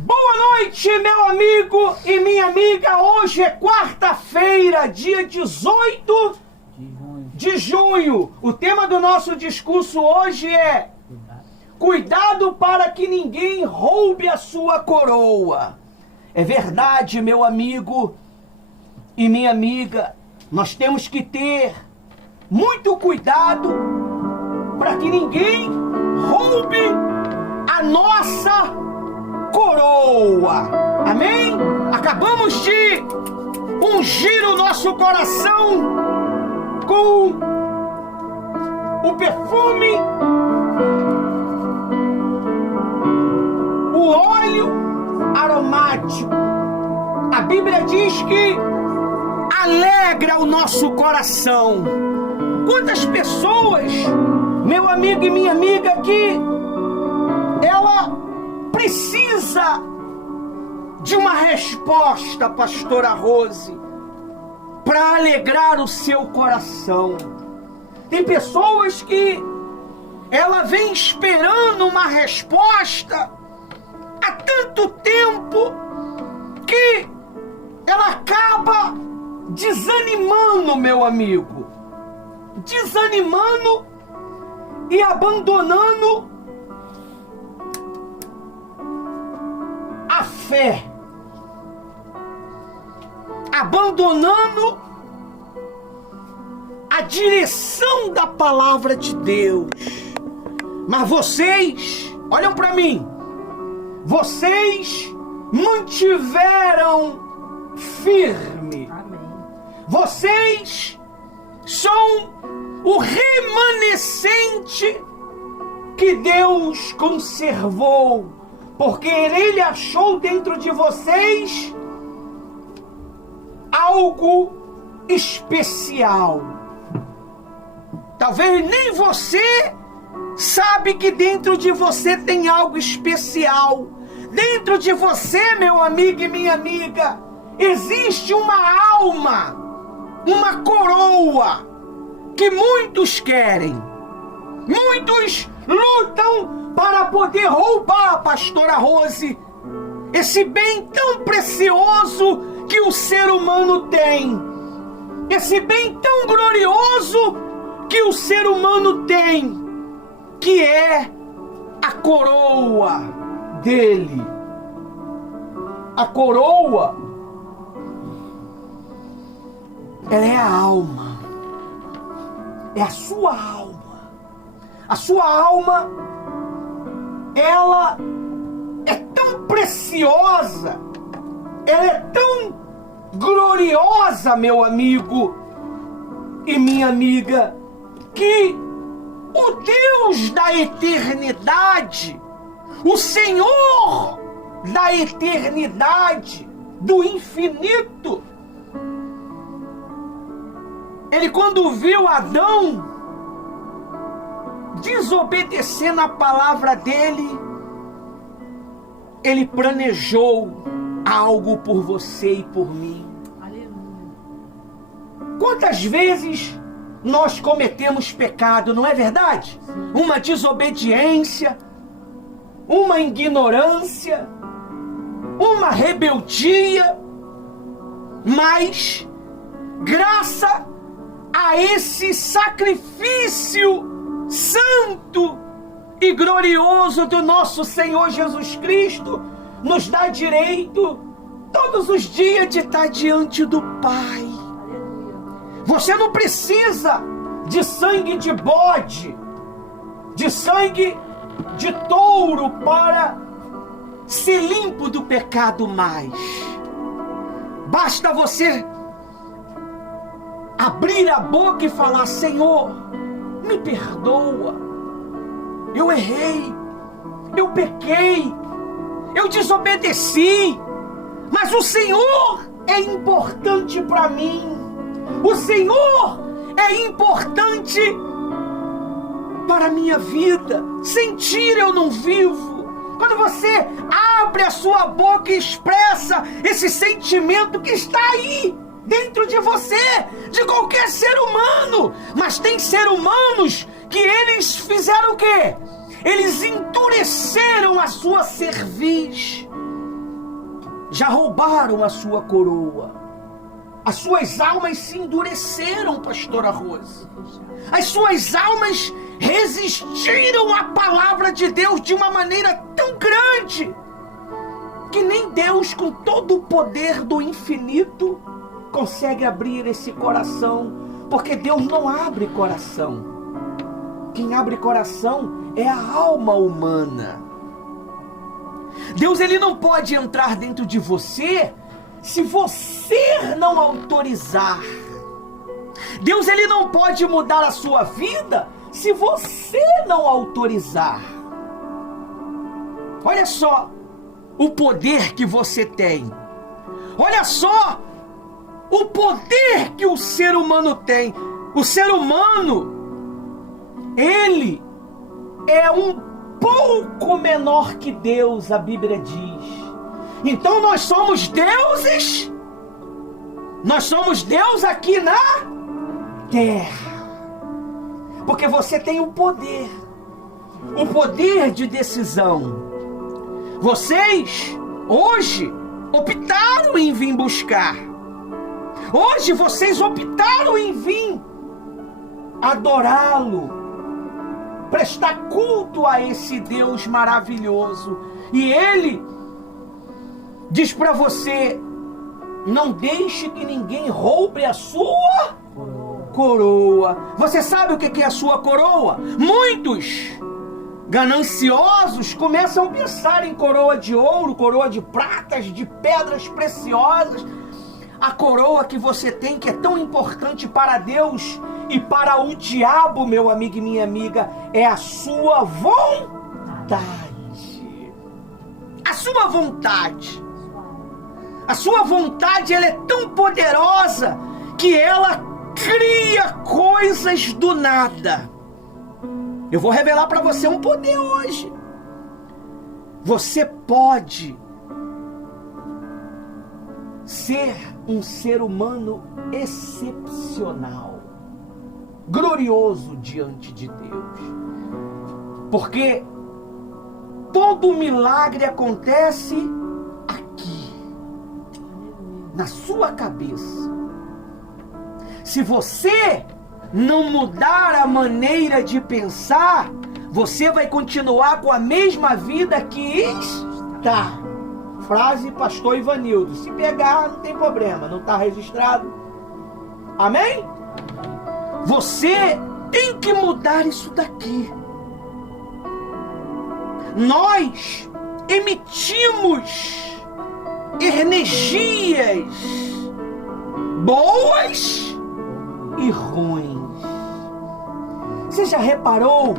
Boa noite, meu amigo e minha amiga. Hoje é quarta-feira, dia 18 de junho. O tema do nosso discurso hoje é cuidado para que ninguém roube a sua coroa. É verdade, meu amigo e minha amiga. Nós temos que ter muito cuidado para que ninguém roube a nossa coroa. Amém? Acabamos de ungir o nosso coração com o perfume, o óleo aromático. A Bíblia diz que alegra o nosso coração. Quantas pessoas, meu amigo e minha amiga, que ela precisa de uma resposta, pastora Rose, para alegrar o seu coração. Tem pessoas que ela vem esperando uma resposta há tanto tempo que ela acaba desanimando, meu amigo, desanimando e abandonando a fé, abandonando a direção da palavra de Deus. Mas vocês, olham para mim, vocês mantiveram firme. Amém. Vocês são o remanescente que Deus conservou, porque Ele achou dentro de vocês algo especial. Talvez nem você sabe que dentro de você tem algo especial. Dentro de você, meu amigo e minha amiga, existe uma alma, uma coroa que muitos querem. Muitos lutam para poder roubar, pastora Rose, esse bem tão precioso que o ser humano tem. Esse bem tão glorioso que o ser humano tem, que é a coroa dele. A coroa, ela é a alma. É a sua alma. A sua alma, ela é tão preciosa, ela é tão gloriosa, meu amigo e minha amiga, que o Deus da eternidade, o Senhor da eternidade, do infinito, Ele, quando viu Adão desobedecendo a palavra dele, Ele planejou algo por você e por mim. Aleluia. Quantas vezes nós cometemos pecado, não é verdade? Sim. Uma desobediência, uma ignorância, uma rebeldia, mas graças a esse sacrifício santo e glorioso do nosso Senhor Jesus Cristo, nos dá direito todos os dias de estar diante do Pai. Aleluia. Você não precisa de sangue de bode, de sangue de touro para ser limpo do pecado mais. Basta você abrir a boca e falar: Senhor, me perdoa, eu errei, eu pequei, eu desobedeci, mas o Senhor é importante para mim, o Senhor é importante para a minha vida, sem ti eu não vivo. Quando você abre a sua boca e expressa esse sentimento que está aí, dentro de você, de qualquer ser humano, mas tem ser humanos que eles fizeram o quê? Eles endureceram a sua cerviz. já roubaram a sua coroa. As suas almas se endureceram, pastora Rose. As suas almas resistiram à palavra de Deus de uma maneira tão grande que nem Deus, com todo o poder do infinito, consegue abrir esse coração, porque Deus não abre coração. Quem abre coração é a alma humana. Deus, ele não pode entrar dentro de você se você não autorizar. Deus, ele não pode mudar a sua vida se você não autorizar. Olha só o poder que você tem. Olha só o poder que o ser humano tem. O ser humano, ele é um pouco menor que Deus, a Bíblia diz. Então nós somos deuses. Nós somos Deus aqui na terra. Porque você tem o poder de decisão. Vocês, hoje, optaram em vir buscar. Hoje, vocês optaram em vir adorá-lo, prestar culto a esse Deus maravilhoso. E ele diz para você: não deixe que ninguém roube a sua coroa. Você sabe o que é a sua coroa? Muitos gananciosos começam a pensar em coroa de ouro, coroa de pratas, de pedras preciosas. A coroa que você tem, que é tão importante para Deus e para o diabo, meu amigo e minha amiga, é a sua vontade. A sua vontade. A sua vontade, ela é tão poderosa que ela cria coisas do nada. Eu vou revelar para você um poder hoje. Você pode ser um ser humano excepcional, glorioso diante de Deus. Porque todo milagre acontece aqui, na sua cabeça. Se você não mudar a maneira de pensar, você vai continuar com a mesma vida que está. Frase pastor Ivanildo. Se pegar, não tem problema, não está registrado. Amém? Você tem que mudar isso daqui. Nós emitimos energias boas e ruins. Você já reparou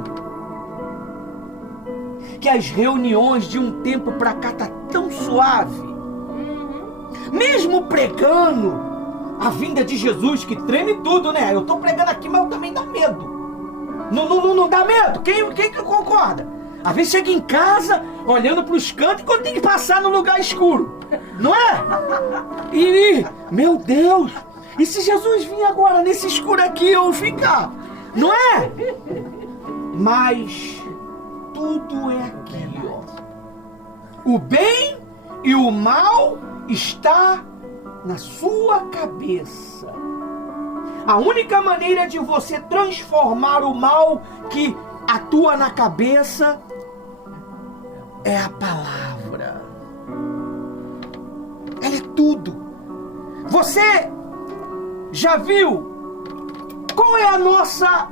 que as reuniões de um tempo para cá tá tão suave? Mesmo pregando a vinda de Jesus, que treme tudo, né? Eu tô pregando aqui, mas também dá medo. Não dá medo? Quem que concorda? Às vezes chega em casa, olhando para os cantos, quando tem que passar no lugar escuro, não é? E, meu Deus, e se Jesus vir agora nesse escuro aqui, eu ficar? Não é? Mas tudo é aqui, ó. O bem e o mal está na sua cabeça. A única maneira de você transformar o mal que atua na cabeça é a palavra. Ela é tudo. Você já viu qual é a nossa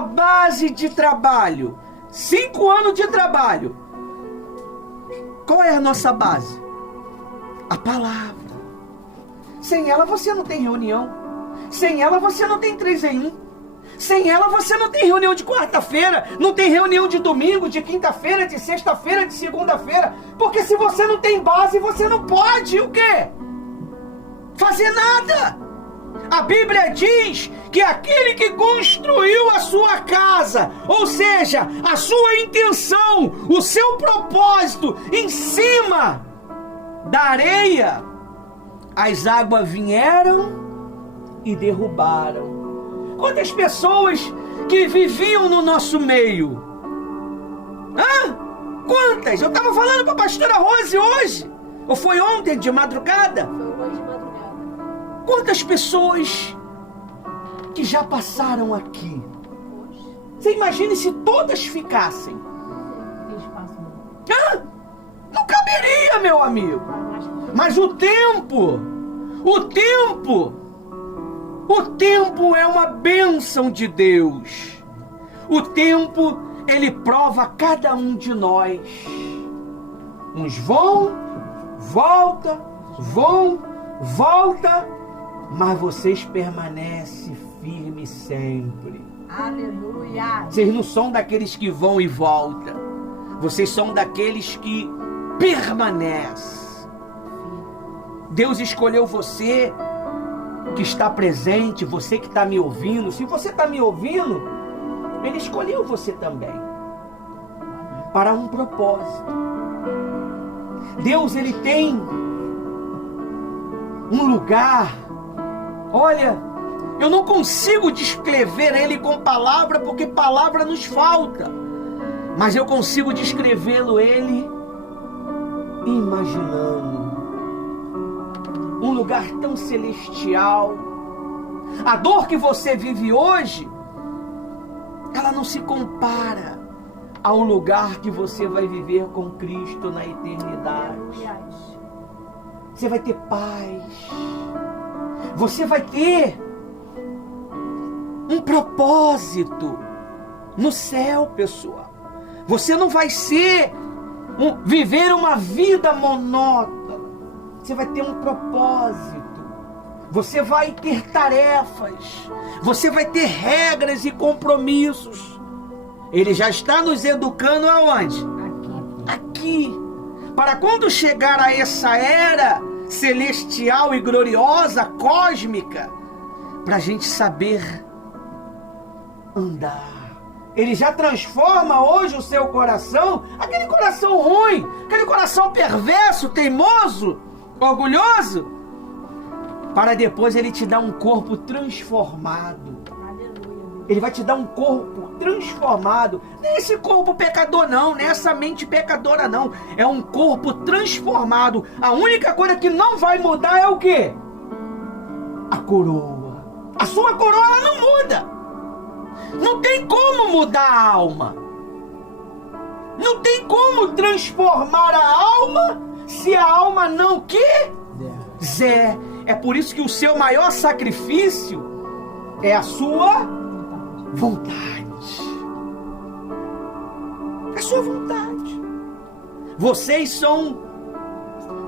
base de trabalho? 5 anos de trabalho. Qual é a nossa base? A palavra. Sem ela você não tem reunião. Sem ela você não tem 3 em 1. Sem ela você não tem reunião de quarta-feira, não tem reunião de domingo, de quinta-feira, de sexta-feira, de segunda-feira. Porque se você não tem base, você não pode o quê? Fazer nada. A Bíblia diz que aquele que construiu a sua casa, ou seja, a sua intenção, o seu propósito em cima da areia, as águas vieram e derrubaram. Quantas pessoas que viviam no nosso meio? quantas? Eu estava falando com a pastora Rose hoje. Ou foi ontem de madrugada? Foi hoje de madrugada. Quantas pessoas que já passaram aqui? Hoje. Você imagine se todas ficassem. Não tem espaço não. Não caberia, meu amigo. Mas o tempo é uma bênção de Deus. O tempo, ele prova cada um de nós. Uns vão, volta, mas vocês permanecem firmes sempre. Aleluia. Vocês não são daqueles que vão e voltam. Vocês são daqueles que permanecem. Deus escolheu você que está presente, você que está me ouvindo. Se você está me ouvindo, Ele escolheu você também para um propósito. Deus, Ele tem um lugar. Olha, eu não consigo descrever Ele com palavra, porque palavra nos falta. Mas eu consigo descrevê-lo Ele imaginando. Um lugar tão celestial. A dor que você vive hoje, ela não se compara ao lugar que você vai viver com Cristo na eternidade. Você vai ter paz. Você vai ter um propósito no céu, pessoal. Você não vai viver uma vida monótona. Você vai ter um propósito. Você vai ter tarefas. Você vai ter regras e compromissos. Ele já está nos educando aonde? Aqui. Para quando chegar a essa era celestial e gloriosa, cósmica, para a gente saber andar. Ele já transforma hoje o seu coração, aquele coração ruim, aquele coração perverso, teimoso, orgulhoso, para depois Ele te dar um corpo transformado. Ele vai te dar um corpo transformado. Não é esse corpo pecador não, não é essa mente pecadora não. É um corpo transformado. A única coisa que não vai mudar é o quê? A coroa. A sua coroa ela não muda. Não tem como mudar a alma. Não tem como transformar a alma se a alma não quiser. É por isso que o seu maior sacrifício é a sua vontade. É a sua vontade. Vocês são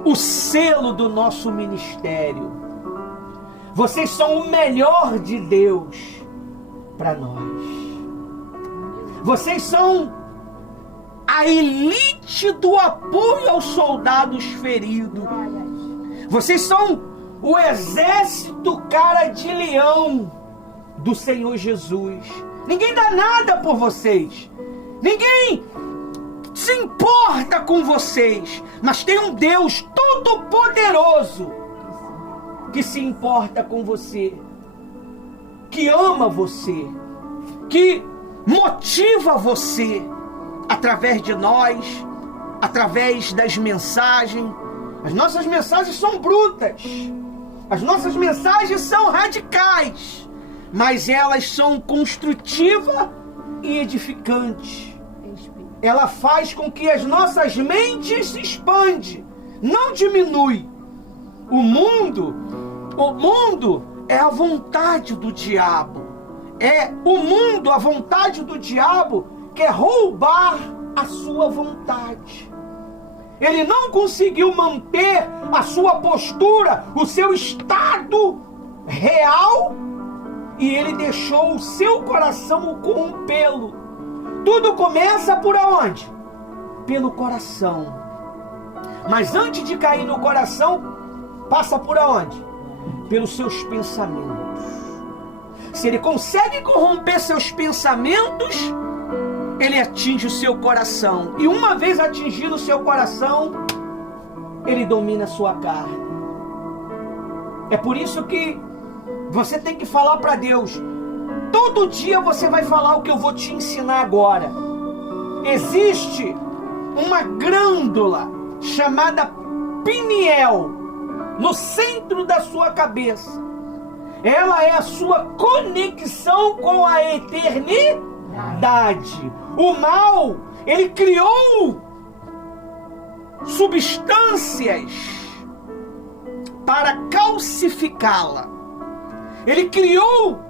o selo do nosso ministério. Vocês são o melhor de Deus para nós. Vocês são a elite do apoio aos soldados feridos. Vocês são o exército cara de leão do Senhor Jesus. Ninguém dá nada por vocês. Ninguém se importa com vocês. Mas tem um Deus todo-poderoso que se importa com você, que ama você, que motiva você através de nós, através das mensagens. As nossas mensagens são brutas. As nossas mensagens são radicais. Mas elas são construtivas e edificantes. Ela faz com que as nossas mentes se expandem, não diminui. O mundo é a vontade do diabo. A vontade do diabo quer roubar a sua vontade. Ele não conseguiu manter a sua postura, o seu estado real, e ele deixou o seu coração corrompê-lo. Tudo começa por onde? Pelo coração. Mas antes de cair no coração, passa por onde? Pelos seus pensamentos. Se ele consegue corromper seus pensamentos, ele atinge o seu coração. E uma vez atingido o seu coração, ele domina a sua carne. É por isso que você tem que falar para Deus. Todo dia você vai falar o que eu vou te ensinar agora. Existe uma glândula chamada pineal no centro da sua cabeça. Ela é a sua conexão com a eternidade. O mal, ele criou substâncias para calcificá-la. Ele criou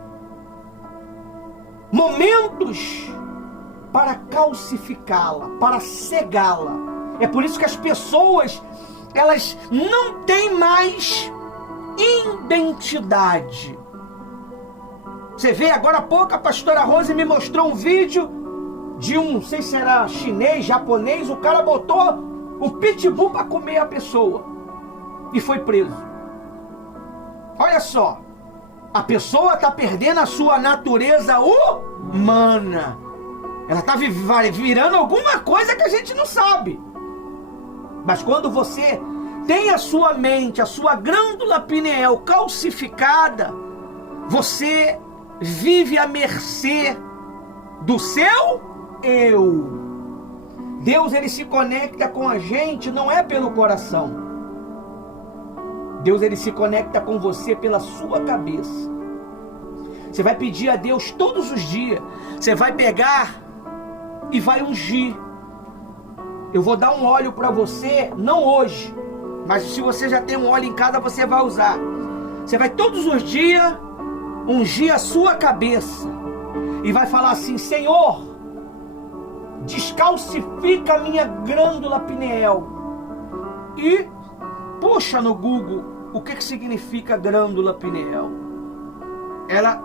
momentos para calcificá-la, para cegá-la. É por isso que as pessoas, elas não têm mais identidade. Você vê, agora há pouco a pastora Rose me mostrou um vídeo de não sei se era chinês, japonês, o cara botou o pitbull para comer a pessoa e foi preso. Olha só, a pessoa está perdendo a sua natureza humana. Ela está virando alguma coisa que a gente não sabe. Mas quando você tem a sua mente, a sua glândula pineal calcificada, você vive à mercê do seu eu. Deus, ele se conecta com a gente não é pelo coração. Deus, ele se conecta com você pela sua cabeça. Você vai pedir a Deus todos os dias. Você vai pegar e vai ungir. Eu vou dar um óleo para você, não hoje, mas se você já tem um óleo em casa, você vai usar. Você vai todos os dias ungir a sua cabeça e vai falar assim: Senhor, descalcifica a minha glândula pineal. E puxa no Google o que significa glândula pineal. Ela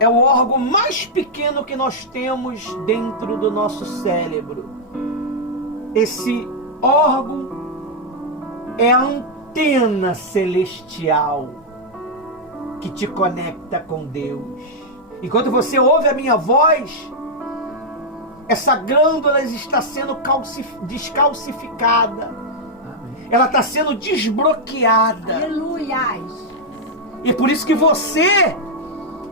é o órgão mais pequeno que nós temos dentro do nosso cérebro. Esse órgão é a antena celestial que te conecta com Deus. E quando você ouve a minha voz, essa glândula está sendo descalcificada. Ela está sendo desbloqueada. Aleluias. E por isso que você,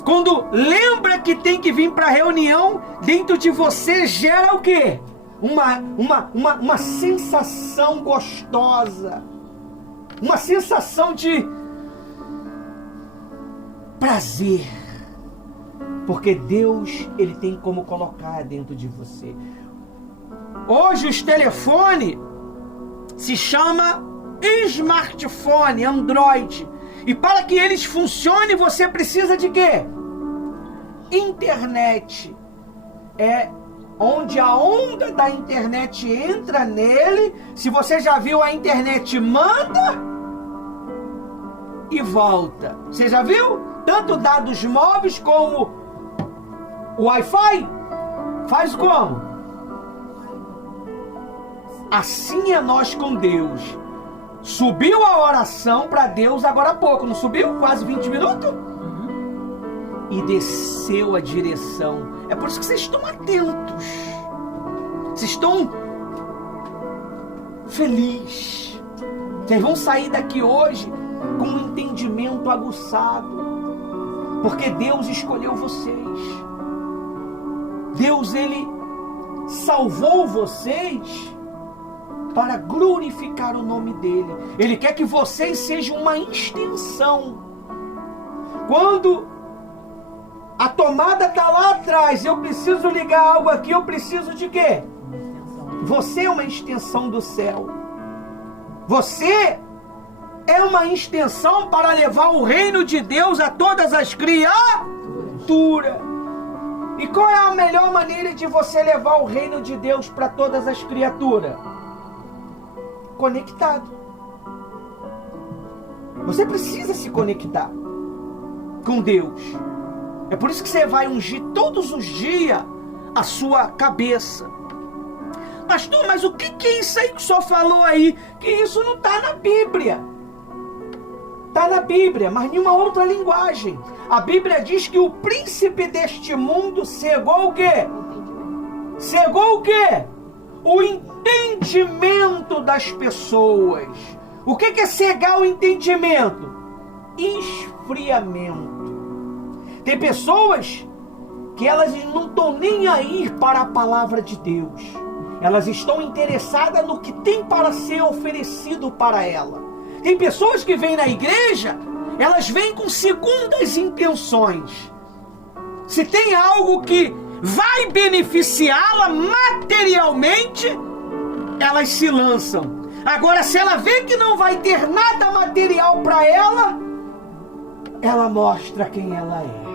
quando lembra que tem que vir para a reunião, dentro de você gera o quê? Uma sensação gostosa. Uma sensação de prazer. Porque Deus, ele tem como colocar dentro de você. Hoje os telefones se chama smartphone, Android. E para que eles funcionem, você precisa de quê? Internet. É onde a onda da internet entra nele. Se você já viu, a internet manda e volta. Você já viu? Tanto dados móveis como o Wi-Fi. Faz como? Assim é nós com Deus. Subiu a oração para Deus agora há pouco, não subiu? Quase 20 minutos? E desceu a direção. É por isso que vocês estão atentos. Vocês estão felizes. Vocês vão sair daqui hoje com um entendimento aguçado. Porque Deus escolheu vocês. Deus, ele salvou vocês para glorificar o nome dele. Ele quer que vocês sejam uma extensão. Quando a tomada está lá atrás, eu preciso ligar algo aqui, eu preciso de quê? Você é uma extensão do céu. Você é uma extensão para levar o reino de Deus a todas as criaturas. E qual é a melhor maneira de você levar o reino de Deus para todas as criaturas? Conectado. Você precisa se conectar com Deus. É por isso que você vai ungir todos os dias a sua cabeça. Pastor, mas o que é isso aí que o senhor falou aí? Que isso não está na Bíblia. Está na Bíblia, mas em uma outra linguagem. A Bíblia diz que o príncipe deste mundo cegou o quê? Cegou o quê? O entendimento das pessoas. O que é cegar o entendimento? Esfriamento. Tem pessoas que elas não estão nem aí para a palavra de Deus. Elas estão interessadas no que tem para ser oferecido para ela. Tem pessoas que vêm na igreja, elas vêm com segundas intenções. Se tem algo que vai beneficiá-la materialmente, elas se lançam. Agora, se ela vê que não vai ter nada material para ela, ela mostra quem ela é.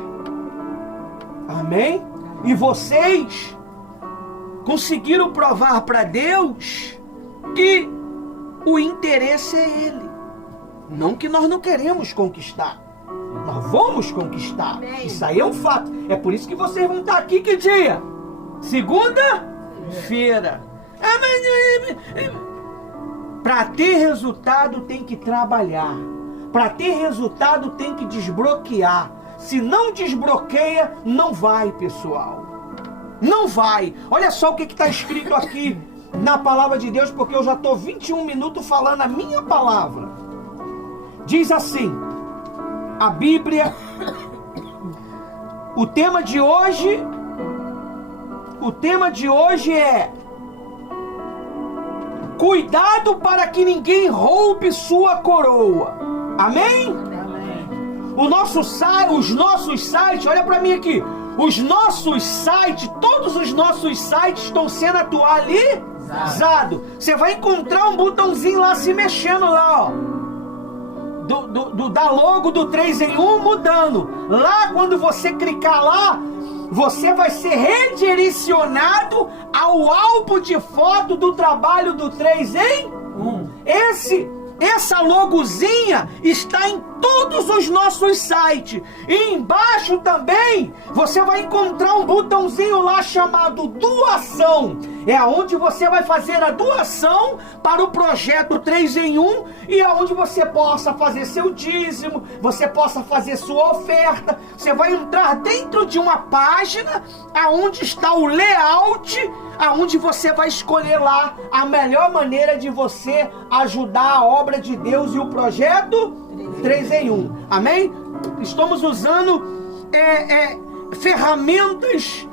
Amém? E vocês conseguiram provar para Deus que o interesse é Ele. Não que nós não queremos conquistar. Nós vamos conquistar. Amém. Isso aí é um fato. É por isso que vocês vão estar aqui que dia? Segunda-feira. Para ter resultado tem que trabalhar. Para ter resultado tem que desbloquear. Se não desbloqueia, não vai, pessoal. Não vai. Olha só o que está escrito aqui na palavra de Deus, porque eu já estou 21 minutos falando a minha palavra. Diz assim, a Bíblia, o tema de hoje é: cuidado para que ninguém roube sua coroa. Amém? Amém. Os nossos sites, olha para mim aqui. Os nossos sites, todos os nossos sites estão sendo atualizados. Você vai encontrar um botãozinho lá se mexendo lá, ó. Da logo do 3 em 1 mudando. Lá, quando você clicar lá, você vai ser redirecionado ao álbum de foto do trabalho do 3 em 1. Essa logozinha está em todos os nossos sites. E embaixo também você vai encontrar um botãozinho lá chamado doação. É onde você vai fazer a doação para o projeto 3 em 1 e aonde você possa fazer seu dízimo, você possa fazer sua oferta. Você vai entrar dentro de uma página aonde está o layout, aonde você vai escolher lá a melhor maneira de você ajudar a obra de Deus e o projeto 3 em 1. Amém? Estamos usando ferramentas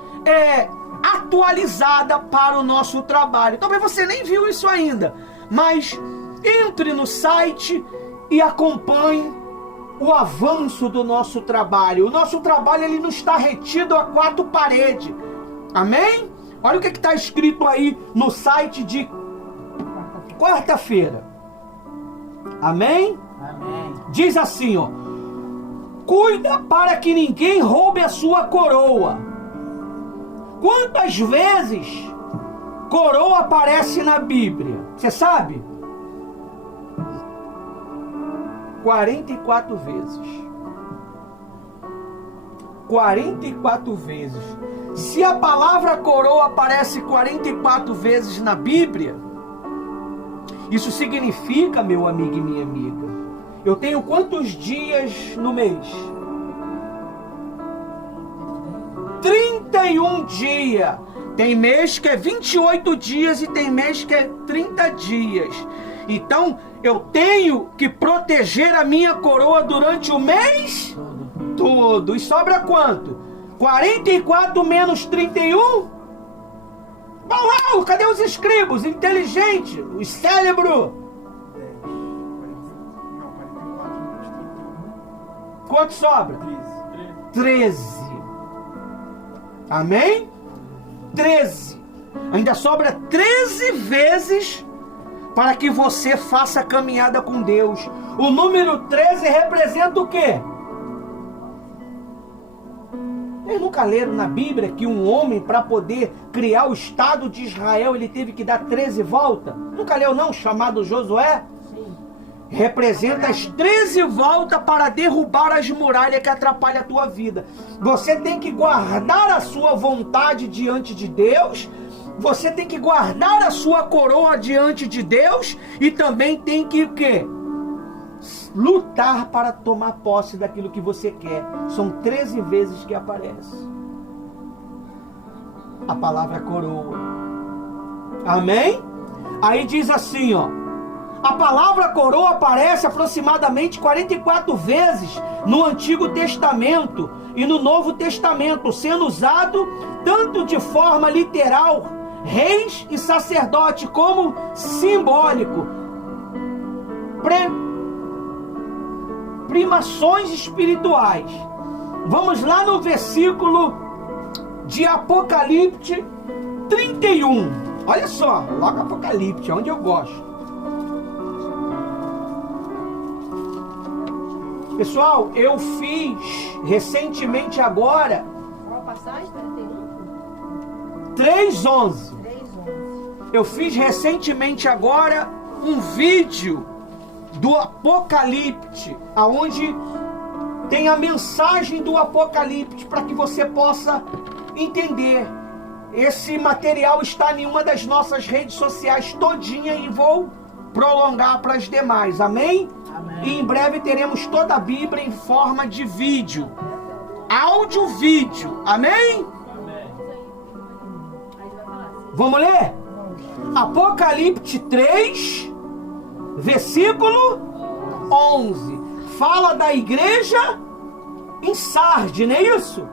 atualizadas para o nosso trabalho. Talvez você nem viu isso ainda, mas entre no site e acompanhe o avanço do nosso trabalho. O nosso trabalho, ele não está retido a 4 paredes. Amém? Olha o que está escrito aí no site de quarta-feira. Amém? Amém. Diz assim, ó: cuida para que ninguém roube a sua coroa. Quantas vezes coroa aparece na Bíblia? Você sabe? 44 vezes. 44 vezes. Se a palavra coroa aparece 44 vezes na Bíblia, isso significa, meu amigo e minha amiga, eu tenho quantos dias no mês? 31 dias. Tem mês que é 28 dias e tem mês que é 30 dias. Então, eu tenho que proteger a minha coroa durante o mês todo. E sobra quanto? 44 menos 31? Vai lá, cadê os escribos? Inteligentes, os cérebros. Quanto sobra? 13. Amém? 13. Ainda sobra 13 vezes para que você faça a caminhada com Deus. O número 13 representa o quê? Vocês nunca leram na Bíblia que um homem, para poder criar o Estado de Israel, ele teve que dar 13 voltas? Nunca leu não? Chamado Josué? Sim. Representa as 13 voltas para derrubar as muralhas que atrapalham a tua vida. Você tem que guardar a sua vontade diante de Deus. Você tem que guardar a sua coroa diante de Deus. E também tem que o quê? Lutar para tomar posse daquilo que você quer. São 13 vezes que aparece a palavra coroa. Amém? Aí diz assim, ó: a palavra coroa aparece aproximadamente 44 vezes no Antigo Testamento e no Novo Testamento, sendo usado tanto de forma literal reis e sacerdote como simbólico. Primações espirituais. Vamos lá no versículo de Apocalipse 31. Olha só, logo Apocalipse, onde eu gosto. Pessoal, eu fiz recentemente agora Qual passagem? 31? 3:11. 3:11. Eu fiz recentemente agora um vídeo do Apocalipse, aonde tem a mensagem do Apocalipse para que você possa entender. Esse material está em uma das nossas redes sociais todinha e vou prolongar para as demais, amém? Amém. E em breve teremos toda a Bíblia em forma de vídeo, áudio-vídeo, amém? Aí vai falar assim. Vamos ler? Apocalipse 3, versículo 11. Fala da igreja em Sardes, não é isso?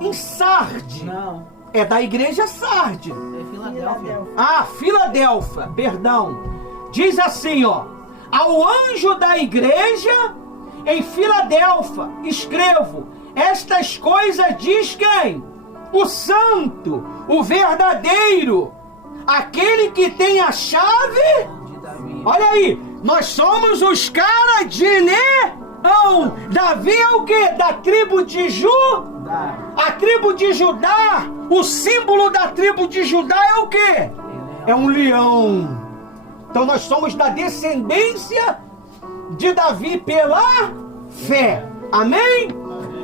Em Sardes. Não, É da igreja Sardes. é Filadélfia. Ah, Filadélfia, perdão. Diz assim, ó: ao anjo da igreja em Filadélfia escrevo: estas coisas diz quem? O santo, o verdadeiro, aquele que tem a chave. De Davi. Olha aí, nós somos os caras de Leão. Davi é o quê? Da tribo de Dá. A tribo de Judá, o símbolo da tribo de Judá é o quê? É um leão. Então nós somos da descendência de Davi pela fé. Amém?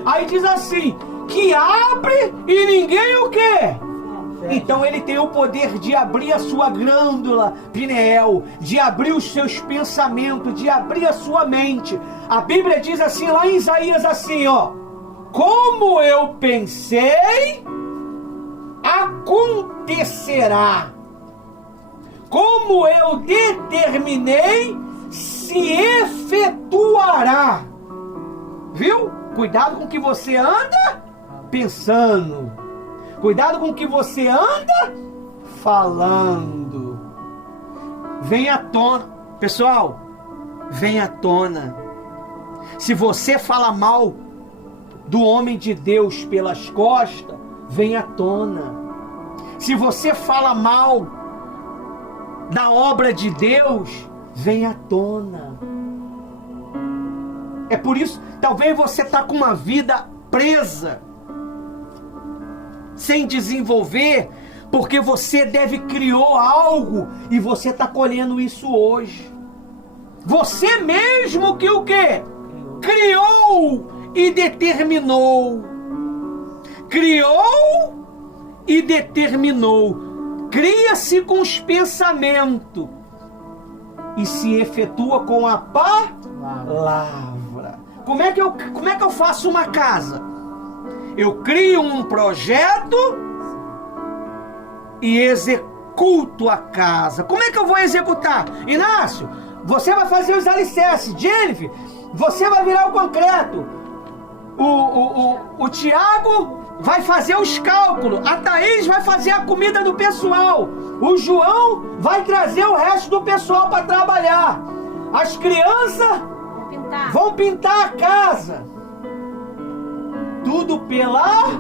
Aí diz assim, que abre e ninguém o quê? Então ele tem o poder de abrir a sua glândula pineal, de abrir os seus pensamentos, de abrir a sua mente. A Bíblia diz assim lá em Isaías assim, ó: como eu pensei, acontecerá. Como eu determinei, se efetuará. Viu? Cuidado com o que você anda pensando. Cuidado com o que você anda falando. Vem à tona. Pessoal, vem à tona. Se você fala mal do homem de Deus pelas costas, vem à tona. Se você fala mal da obra de Deus, vem à tona. É por isso, talvez você está com uma vida presa, sem desenvolver, porque você criou algo e você está colhendo isso hoje. Você mesmo que o quê? Criou e determinou. Criou e determinou. Cria-se com os pensamentos e se efetua com a palavra. Como é que eu faço uma casa? Eu crio um projeto e executo a casa. Como é que eu vou executar? Inácio, você vai fazer os alicerces. Jennifer, você vai virar o concreto. O Tiago vai fazer os cálculos. A Thaís vai fazer a comida do pessoal. O João vai trazer o resto do pessoal para trabalhar. As crianças vão pintar a casa. Tudo pela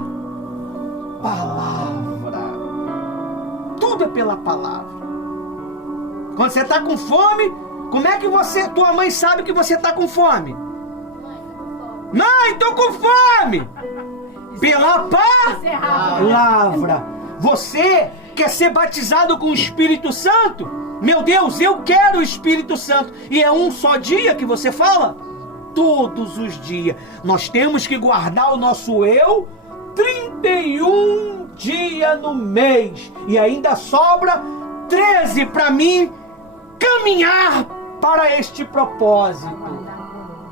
palavra. Tudo é pela palavra. Quando você está com fome, como é que tua mãe sabe que você está com fome? Mãe, tô com fome! Pela palavra. Você quer ser batizado com o Espírito Santo? Meu Deus, eu quero o Espírito Santo. E é um só dia que você fala? Todos os dias. Nós temos que guardar o nosso eu 31 dias no mês. E ainda sobra 13 para mim caminhar para este propósito.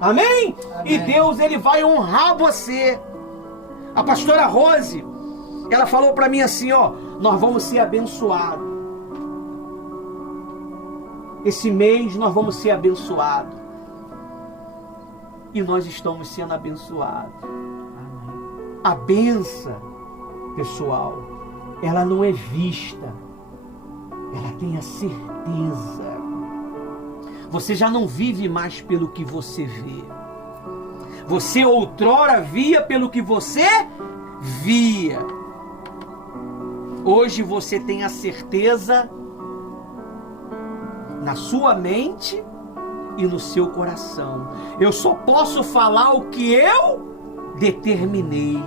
Amém? E Deus, Ele vai honrar você. A pastora Rose, ela falou para mim assim, ó: nós vamos ser abençoados. Esse mês nós vamos ser abençoados. E nós estamos sendo abençoados. A benção, pessoal, ela não é vista, ela tem a certeza. Você já não vive mais pelo que você vê. Você outrora via pelo que você via. Hoje você tem a certeza na sua mente e no seu coração. Eu só posso falar o que eu determinei.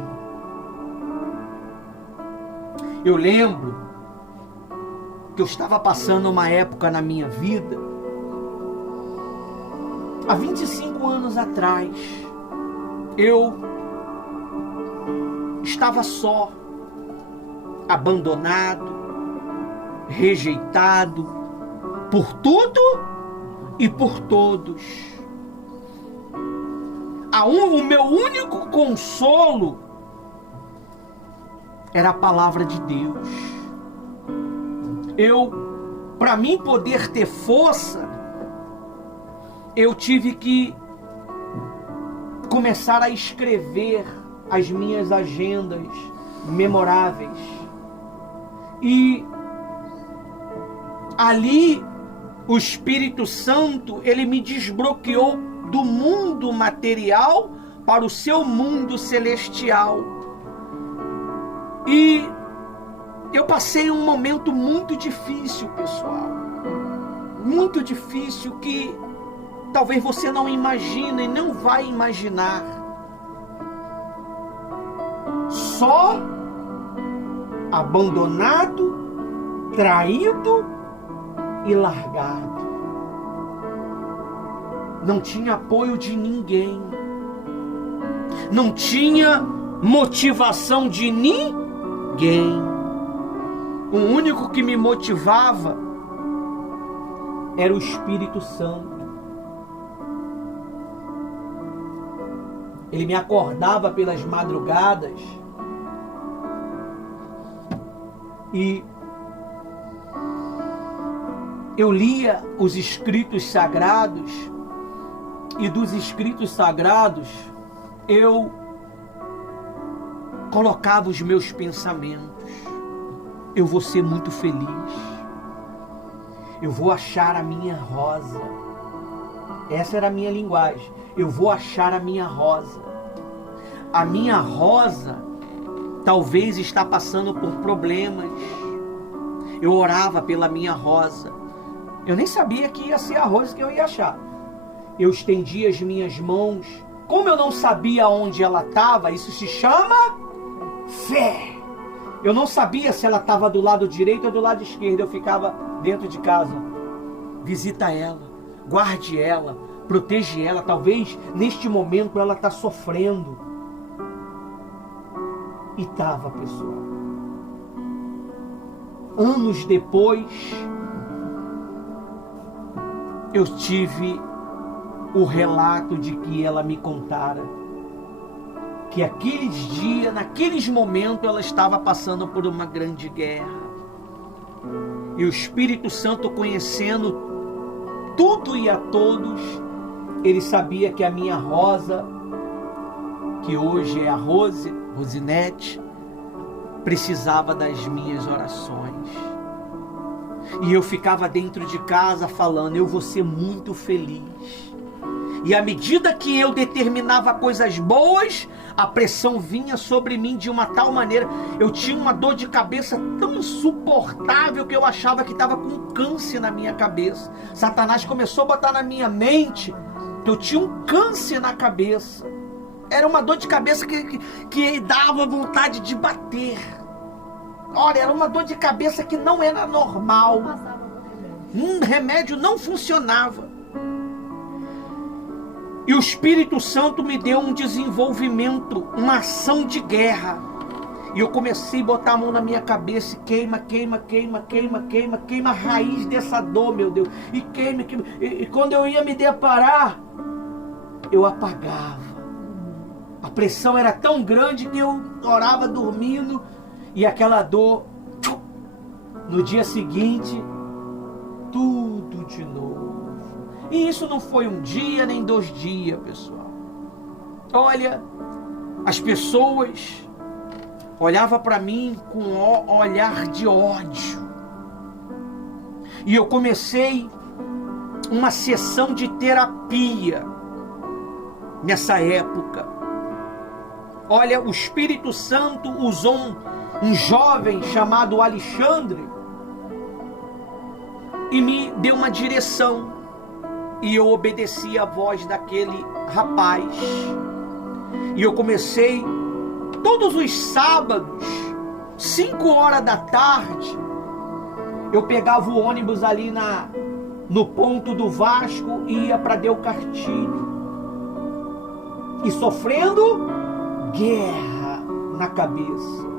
Eu lembro que eu estava passando uma época na minha vida, há 25 anos atrás. Eu estava só, abandonado, rejeitado por tudo e por todos. O meu único consolo era a palavra de Deus. Para mim poder ter força, eu tive que começar a escrever as minhas agendas memoráveis. E ali o Espírito Santo, ele me desbloqueou do mundo material para o seu mundo celestial. E eu passei um momento muito difícil, pessoal. Muito difícil, que talvez você não imagine e não vai imaginar. Só, abandonado, traído e largado. Não tinha apoio de ninguém. Não tinha motivação de ninguém. O único que me motivava era o Espírito Santo. Ele me acordava pelas madrugadas e eu lia os escritos sagrados, e dos escritos sagrados eu colocava os meus pensamentos. Eu vou ser muito feliz. Eu vou achar a minha rosa. Essa era a minha linguagem. Eu vou achar a minha rosa. A minha rosa talvez está passando por problemas. Eu orava pela minha rosa. Eu nem sabia que ia ser a rosa que eu ia achar. Eu estendia as minhas mãos. Como eu não sabia onde ela estava, isso se chama fé. Eu não sabia se ela estava do lado direito ou do lado esquerdo. Eu ficava dentro de casa. Visita ela, guarde ela, protege ela. Talvez neste momento ela está sofrendo. E estava, pessoal. Anos depois, eu tive o relato de que ela me contara que aqueles dias, naqueles momentos, ela estava passando por uma grande guerra. E o Espírito Santo, conhecendo tudo e a todos, ele sabia que a minha Rosa, que hoje é a Rosinete, precisava das minhas orações. E eu ficava dentro de casa falando, eu vou ser muito feliz. E à medida que eu determinava coisas boas, a pressão vinha sobre mim de uma tal maneira. Eu tinha uma dor de cabeça tão insuportável que eu achava que estava com câncer na minha cabeça. Satanás começou a botar na minha mente que eu tinha um câncer na cabeça. Era uma dor de cabeça que dava vontade de bater. Olha, era uma dor de cabeça que não era normal. Remédio não funcionava. E o Espírito Santo me deu um desenvolvimento, uma ação de guerra. E eu comecei a botar a mão na minha cabeça e queima a raiz dessa dor, meu Deus. E queima. E quando eu ia me deparar, eu apagava. A pressão era tão grande que eu orava dormindo e aquela dor, no dia seguinte, tudo de novo. E isso não foi um dia nem 2 dias, pessoal. Olha, as pessoas olhava para mim com olhar de ódio. E eu comecei uma sessão de terapia nessa época. Olha, o Espírito Santo usou um jovem chamado Alexandre e me deu uma direção. E eu obedeci a voz daquele rapaz. E eu comecei todos os sábados, 5 horas da tarde, eu pegava o ônibus ali no ponto do Vasco e ia para Del Cartilho. E sofrendo guerra na cabeça.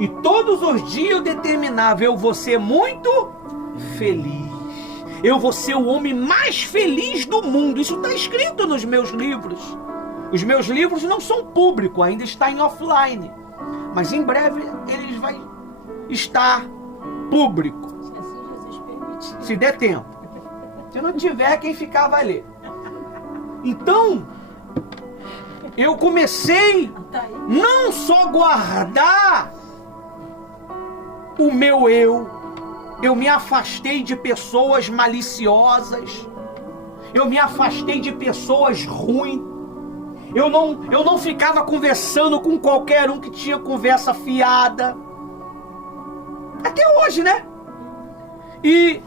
E todos os dias eu determinava: eu vou ser muito feliz. Eu vou ser o homem mais feliz do mundo. Isso está escrito nos meus livros. Os meus livros não são públicos, ainda está em offline. Mas em breve eles vão estar público. Se assim Jesus permitir. Se der tempo. Se não tiver, quem ficar vai ler. Então, eu comecei não só guardar o meu eu me afastei de pessoas maliciosas, eu me afastei de pessoas ruins, eu não ficava conversando com qualquer um que tinha conversa fiada, até hoje, né? E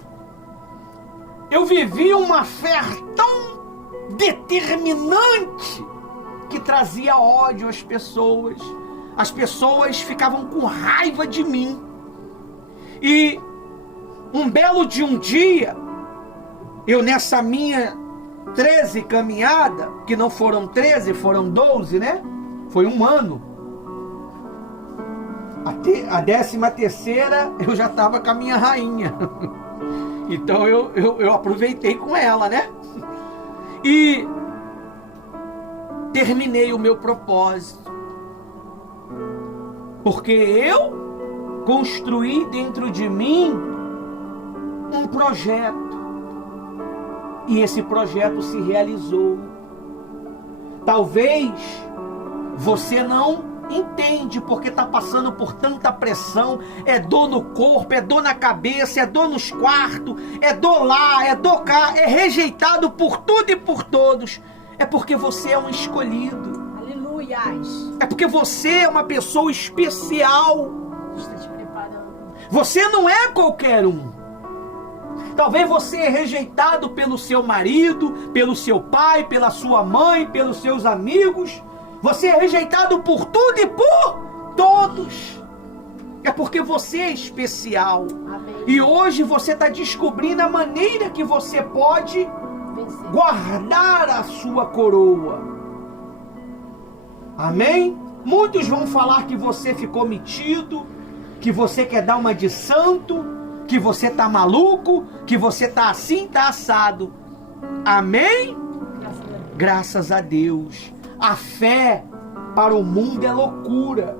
eu vivi uma fé tão determinante que trazia ódio às pessoas. As pessoas ficavam com raiva de mim. E um belo de um dia, eu nessa minha 13 caminhada, que não foram 13, foram 12, né? Foi um ano. A 13ª eu já estava com a minha rainha. Então eu aproveitei com ela, né? E terminei o meu propósito. Porque eu construí dentro de mim um projeto. E esse projeto se realizou. Talvez você não entende porque está passando por tanta pressão. É dor no corpo, é dor na cabeça, é dor nos quartos, é dor lá, é dor cá, é rejeitado por tudo e por todos. É porque você é um escolhido. Aleluias. É porque você é uma pessoa especial. Está te preparando. Você não é qualquer um. Talvez você é rejeitado pelo seu marido, pelo seu pai, pela sua mãe, pelos seus amigos. Você é rejeitado por tudo e por todos. É porque você é especial. Amém. E hoje você está descobrindo a maneira que você pode Vencer. guardar a sua coroa. Amém? Muitos vão falar que você ficou metido, que você quer dar uma de santo, que você tá maluco, que você tá assim, tá assado. Amém? Graças a Deus. Graças a Deus. A fé para o mundo é loucura.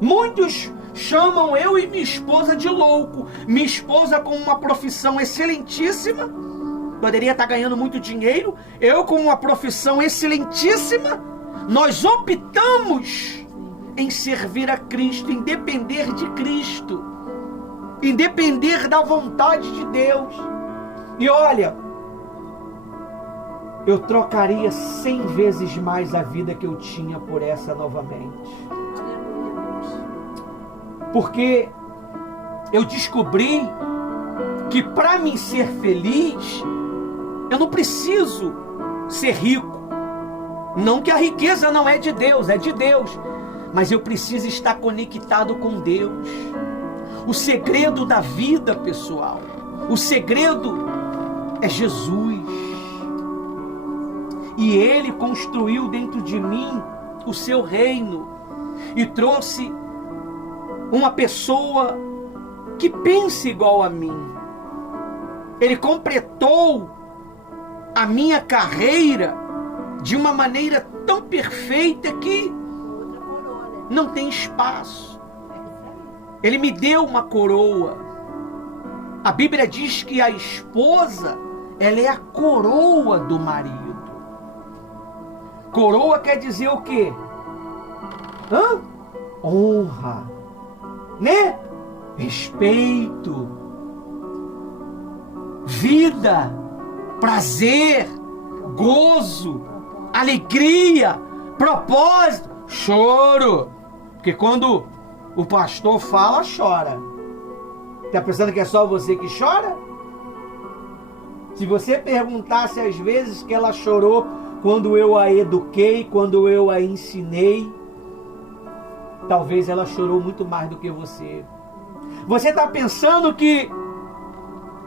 Muitos chamam eu e minha esposa de louco. Minha esposa com uma profissão excelentíssima, poderia estar ganhando muito dinheiro. Eu com uma profissão excelentíssima, nós optamos em servir a Cristo, em depender de Cristo, em depender da vontade de Deus. E olha, eu trocaria 100 vezes mais a vida que eu tinha por essa novamente. Aleluia, Deus. Porque eu descobri que para mim ser feliz, eu não preciso ser rico. Não que a riqueza não é de Deus, é de Deus. Mas eu preciso estar conectado com Deus. O segredo da vida, pessoal, o segredo é Jesus. E Ele construiu dentro de mim o seu reino e trouxe uma pessoa que pense igual a mim. Ele completou a minha carreira de uma maneira tão perfeita que Outra coroa, né? não tem espaço. É isso aí. Ele me deu uma coroa. A Bíblia diz que a esposa, ela é a coroa do marido. Coroa quer dizer o quê? honra, né? Respeito, vida, prazer, gozo, alegria, propósito, choro. Porque quando o pastor fala, chora. Tá pensando que é só você que chora? Se você perguntasse às vezes que ela chorou quando eu a eduquei, quando eu a ensinei, talvez ela chorou muito mais do que você. Você está pensando que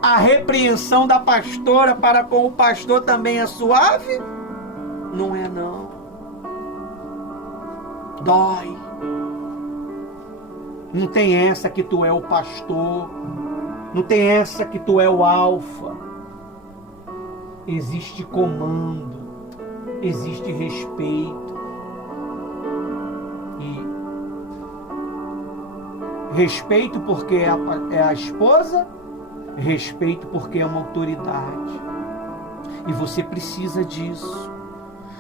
a repreensão da pastora para com o pastor também é suave? Não é não. Dói. Não tem essa que tu é o pastor. Não tem essa que tu é o alfa. Existe comando. Existe respeito. E respeito porque é a esposa. Respeito porque é uma autoridade. E você precisa disso.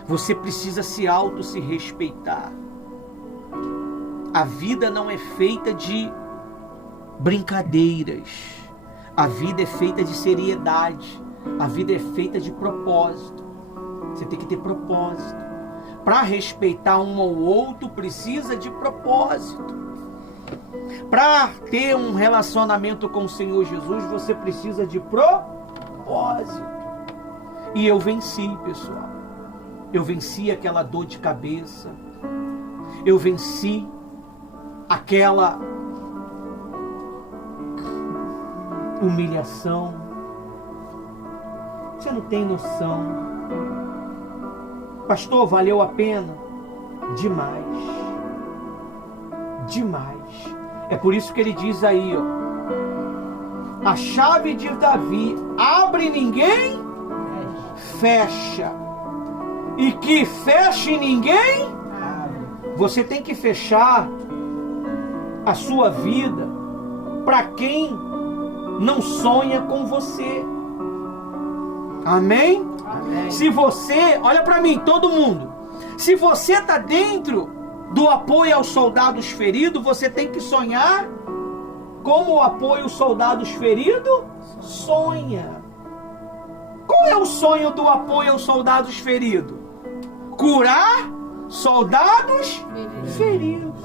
Você precisa se respeitar. A vida não é feita de brincadeiras. A vida é feita de seriedade. A vida é feita de propósito. Você tem que ter propósito. Para respeitar um ao outro, precisa de propósito. Para ter um relacionamento com o Senhor Jesus, você precisa de propósito. E eu venci, pessoal. Eu venci aquela dor de cabeça. Eu venci aquela humilhação. Você não tem noção. Pastor, valeu a pena? Demais. Demais. É por isso que ele diz aí, ó, a chave de Davi, abre ninguém, fecha. E que feche ninguém, você tem que fechar a sua vida para quem não sonha com você. Amém? Amém. Se você, olha para mim, todo mundo, se você está dentro do apoio aos soldados feridos, você tem que sonhar como o apoio aos soldados feridos sonha. Qual é o sonho do apoio aos soldados feridos? Curar soldados feridos.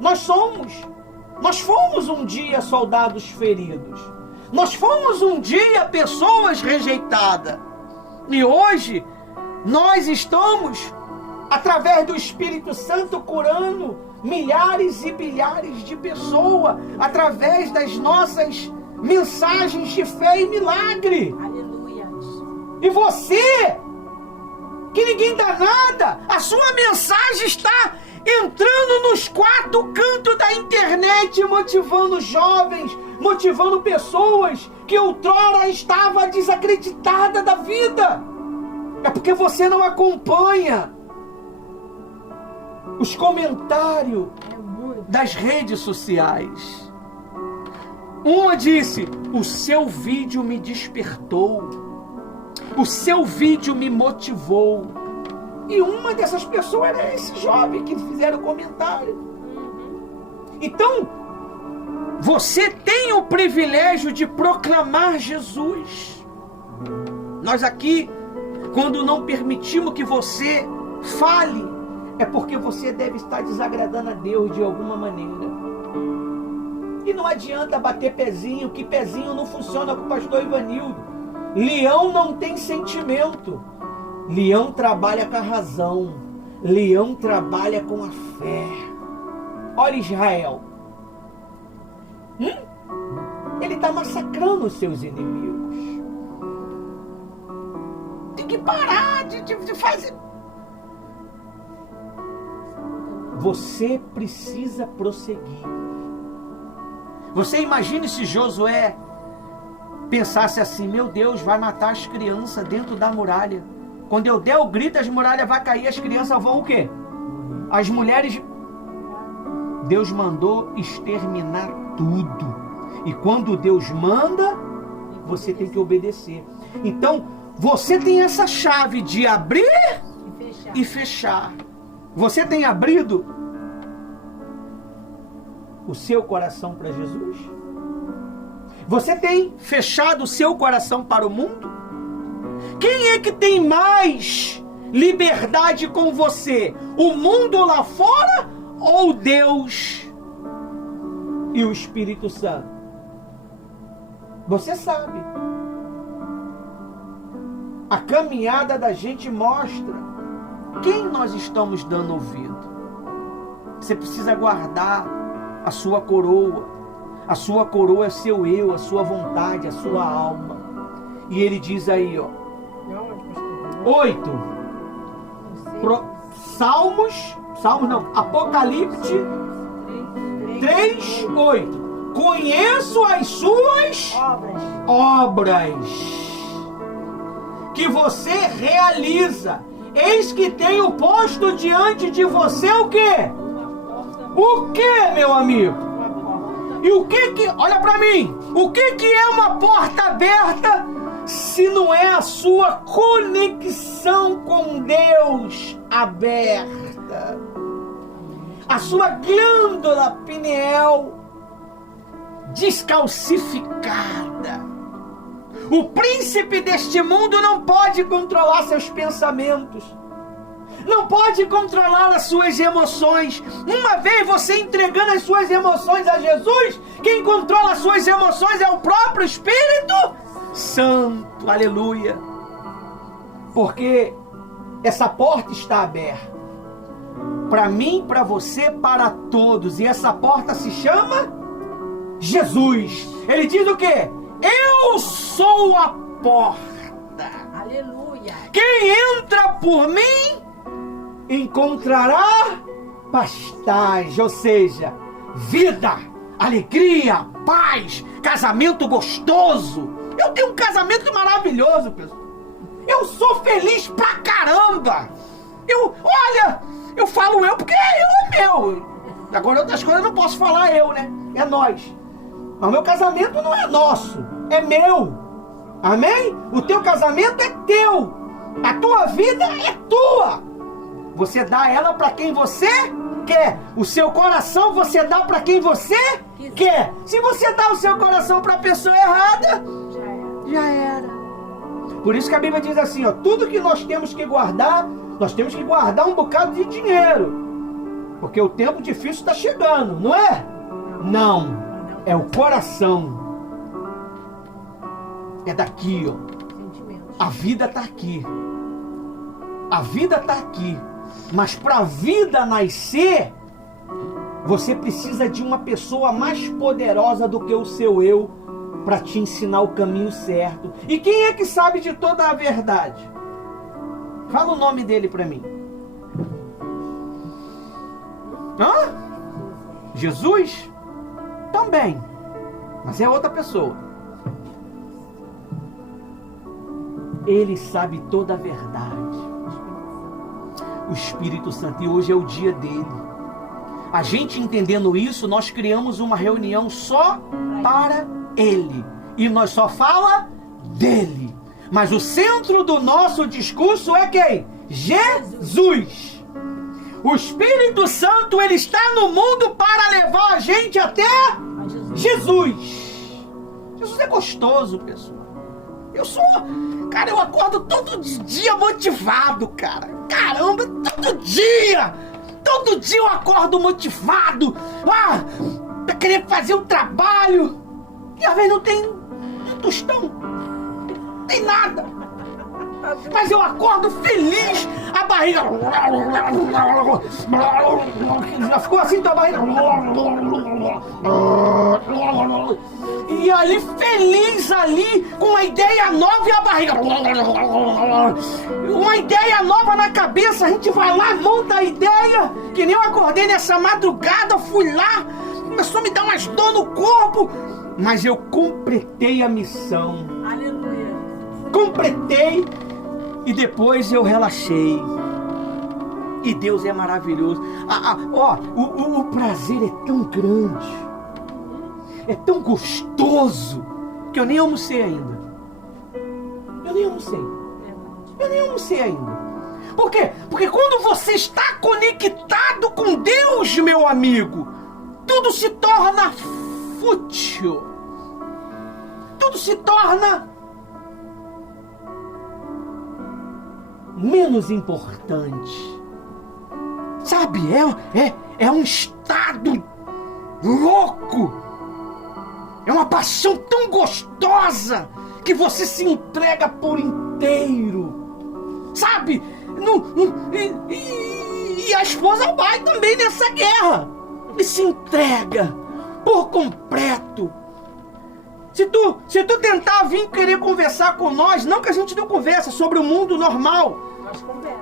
Nós fomos um dia soldados feridos. Nós fomos um dia pessoas rejeitadas. E hoje nós estamos, através do Espírito Santo, curando milhares e milhares de pessoas, através das nossas mensagens de fé e milagre. Aleluia. E você, que ninguém dá nada, a sua mensagem está entrando nos 4 cantos da internet, motivando jovens, motivando pessoas que outrora estavam desacreditadas da vida. É porque você não acompanha os comentários das redes sociais. Uma disse: o seu vídeo me despertou, o seu vídeo me motivou. E uma dessas pessoas era esse jovem que fizeram o comentário. Então, você tem o privilégio de proclamar Jesus. Nós aqui, quando não permitimos que você fale, é porque você deve estar desagradando a Deus de alguma maneira. E não adianta bater pezinho, que pezinho não funciona com o pastor Ivanildo. Leão não tem sentimento. Leão trabalha com a razão. Leão trabalha com a fé. Olha Israel. Ele está massacrando os seus inimigos. Tem que parar de fazer. Você precisa prosseguir. Você imagine se Josué pensasse assim: meu Deus, vai matar as crianças dentro da muralha. Quando eu der o grito, as muralhas vão cair, as crianças vão o quê? As mulheres... Deus mandou exterminar tudo. E quando Deus manda, você tem que obedecer. Então, você tem essa chave de abrir e fechar. Você tem abrido o seu coração para Jesus? Você tem fechado o seu coração para o mundo? Quem é que tem mais liberdade com você? O mundo lá fora ou Deus e o Espírito Santo? Você sabe. A caminhada da gente mostra quem nós estamos dando ouvido. Você precisa guardar a sua coroa. A sua coroa é seu eu, a sua vontade, a sua alma. E ele diz aí, ó, 8. Salmos não, Apocalipse 3, 8. Conheço as suas obras que você realiza. Eis que tenho posto diante de você o quê? O quê, meu amigo? E o que, olha para mim, o que é uma porta aberta se não é a sua conexão com Deus aberta? A sua glândula pineal descalcificada. O príncipe deste mundo não pode controlar seus pensamentos. Não pode controlar as suas emoções. Uma vez você entregando as suas emoções a Jesus, quem controla as suas emoções é o próprio Espírito Santo. Aleluia. Porque essa porta está aberta. Para mim, para você, para todos. E essa porta se chama Jesus. Ele diz o quê? Eu sou a porta. Aleluia. Quem entra por mim encontrará pastagem, ou seja, vida, alegria, paz, casamento gostoso. Eu tenho um casamento maravilhoso, pessoal. Eu sou feliz pra caramba. Eu falo eu porque eu é meu. Agora outras coisas eu não posso falar eu, né? É nós. Mas o meu casamento não é nosso, é meu. Amém? O teu casamento é teu. A tua vida é tua. Você dá ela para quem você quer. O seu coração você dá para quem você quer. Se você dá o seu coração para a pessoa errada, já era. Por isso que a Bíblia diz assim, ó, tudo que nós temos que guardar um bocado de dinheiro. Porque o tempo difícil está chegando, não é? Não. É o coração. É daqui, ó. A vida está aqui. A vida está aqui. Mas para a vida nascer, você precisa de uma pessoa mais poderosa do que o seu eu para te ensinar o caminho certo. E quem é que sabe de toda a verdade? Fala o nome dele para mim. Hã? Jesus? Também. Mas é outra pessoa. Ele sabe toda a verdade. O Espírito Santo, e hoje é o dia dele. A gente entendendo isso, nós criamos uma reunião só para ele. E nós só fala dele. Mas o centro do nosso discurso é quem? Jesus. O Espírito Santo, ele está no mundo para levar a gente até Jesus. Jesus é gostoso, pessoal. Eu acordo todo dia motivado, cara. Caramba, todo dia eu acordo motivado. Pra querer fazer um trabalho. E às vezes não tem um tostão. Não tem nada. Mas eu acordo feliz. A barriga... Já ficou assim tua barriga? E ali, feliz ali, com uma ideia nova e a barriga... Uma ideia nova na cabeça, a gente vai lá, monta a ideia. Que nem eu acordei nessa madrugada, fui lá, começou a me dar umas dor no corpo. Mas eu completei a missão. Aleluia. Completei. E depois eu relaxei. E Deus é maravilhoso. O prazer é tão grande. É tão gostoso. Que eu nem almocei ainda. Eu nem almocei ainda. Por quê? Porque quando você está conectado com Deus, meu amigo, tudo se torna fútil. Tudo se torna menos importante. Sabe, é um estado louco. É uma paixão tão gostosa que você se entrega por inteiro. Sabe? E a esposa vai também nessa guerra. E se entrega por completo. Se tu tentar vir querer conversar com nós, não que a gente não conversa sobre o mundo normal,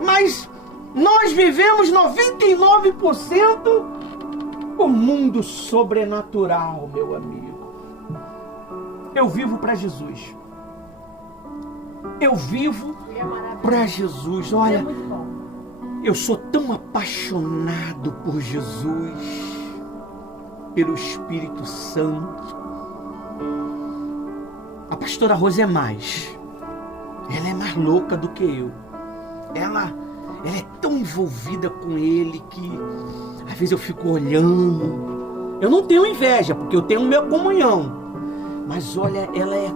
mas nós vivemos 99% o mundo sobrenatural, meu amigo. Eu vivo para Jesus. Eu vivo para Jesus. Olha, eu sou tão apaixonado por Jesus, pelo Espírito Santo. A pastora Rose é mais. Ela é mais louca do que eu. Ela é tão envolvida com ele que às vezes eu fico olhando. Eu não tenho inveja, porque eu tenho minha comunhão. Mas olha, ela é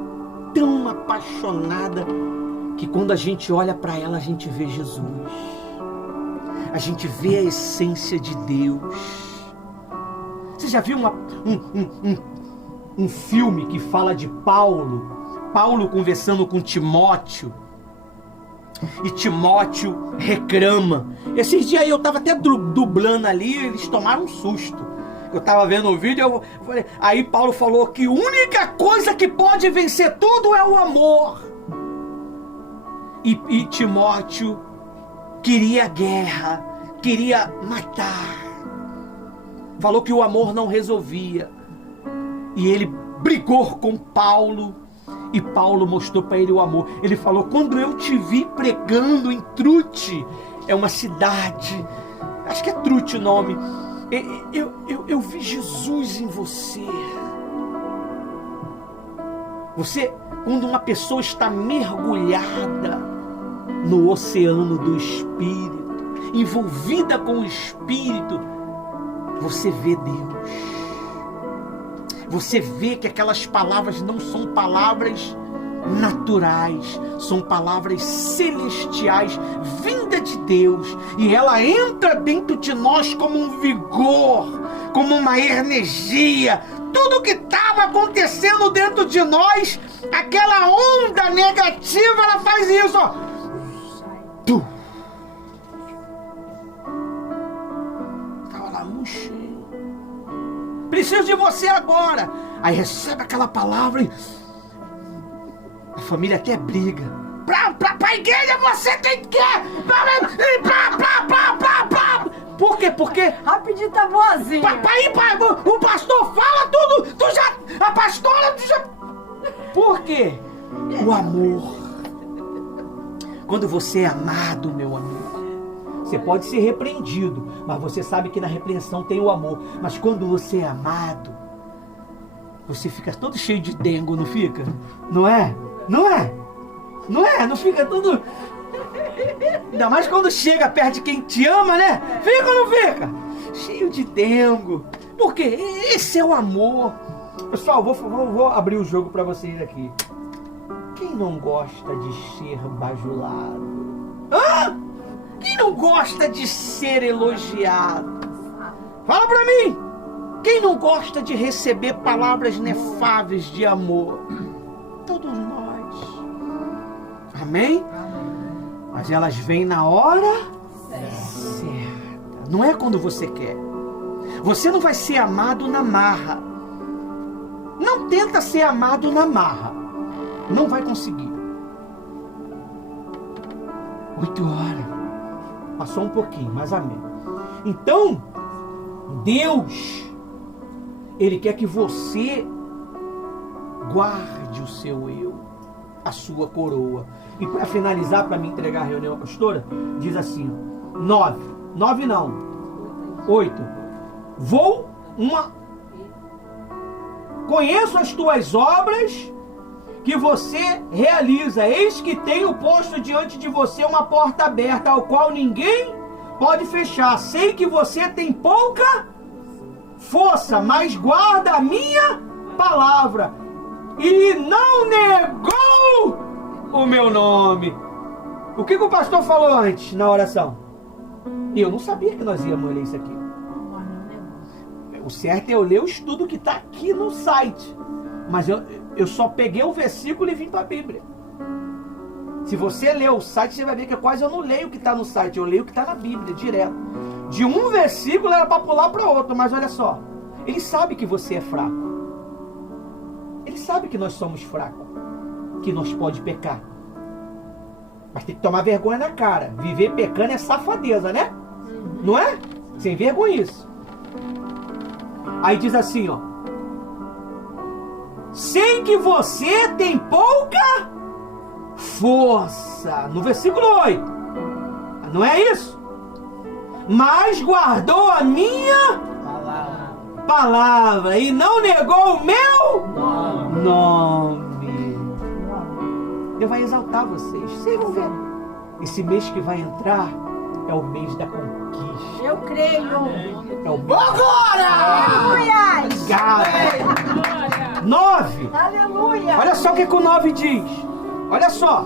tão apaixonada que quando a gente olha para ela, a gente vê Jesus. A gente vê a essência de Deus. Você já viu um filme que fala de Paulo conversando com Timóteo, e Timóteo reclama. Esses dias aí eu tava até dublando ali, eles tomaram um susto. Eu tava vendo o vídeo, eu falei, aí Paulo falou que a única coisa que pode vencer tudo é o amor. E Timóteo queria guerra, queria matar. Falou que o amor não resolvia. E ele brigou com Paulo. E Paulo mostrou para ele o amor. Ele falou, quando eu te vi pregando em Trute, é uma cidade, acho que é Trute o nome, eu vi Jesus em você. Você, quando uma pessoa está mergulhada no oceano do Espírito, envolvida com o Espírito, você vê Deus. Você vê que aquelas palavras não são palavras naturais, são palavras celestiais, vinda de Deus, e ela entra dentro de nós como um vigor, como uma energia. Tudo que estava acontecendo dentro de nós, aquela onda negativa, ela faz isso, ó. Fala, murchei. Preciso de você agora. Aí recebe aquela palavra e a família até briga. Pra igreja você tem que... Por quê? Porque... Rapidinho tá boazinha. O pastor fala tudo. A pastora... Por quê? O amor. Quando você é amado, meu amigo, você pode ser repreendido, mas você sabe que na repreensão tem o amor. Mas quando você é amado, você fica todo cheio de dengo, não fica? Não é? Não é? Não é? Não fica tudo... Ainda mais quando chega perto de quem te ama, né? Fica ou não fica? Cheio de dengo. Por quê? Esse é o amor. Pessoal, vou abrir o jogo para vocês aqui. Quem não gosta de ser bajulado? Hã? Quem não gosta de ser elogiado? Fala pra mim! Quem não gosta de receber palavras inefáveis de amor? Todos nós. Amém? Mas elas vêm na hora certa. Não é quando você quer. Você não vai ser amado na marra. Não tenta ser amado na marra. Não vai conseguir. 8 horas. Passou um pouquinho, mas amém. Então, Deus, Ele quer que você guarde o seu eu, a sua coroa. E para finalizar, para me entregar a reunião à pastora, diz assim, 9 não, 8. Conheço as tuas obras que você realiza. Eis que tenho posto diante de você uma porta aberta, ao qual ninguém pode fechar. Sei que você tem pouca força, mas guarda a minha palavra e não negou o meu nome. O que o pastor falou antes na oração? Eu não sabia que nós íamos ler isso aqui. O certo é eu ler o estudo que está aqui no site. Mas eu só peguei o versículo e vim para a Bíblia. Se você ler o site, você vai ver que quase eu não leio o que está no site. Eu leio o que está na Bíblia, direto. De um versículo era para pular para outro. Mas olha só. Ele sabe que você é fraco. Ele sabe que nós somos fracos. Que nós pode pecar. Mas tem que tomar vergonha na cara. Viver pecando é safadeza, né? Não é? Sem vergonha isso. Aí diz assim, ó. Sei que você tem pouca força. No versículo 8. Não é isso? Mas guardou a minha palavra e não negou o meu nome. Deus vai exaltar vocês. Vocês vão ver. Esse mês que vai entrar é o mês da conquista. Eu creio. É o mês. Agora! Aleluia! 9. Aleluia! Olha só o que o 9 diz. Olha só.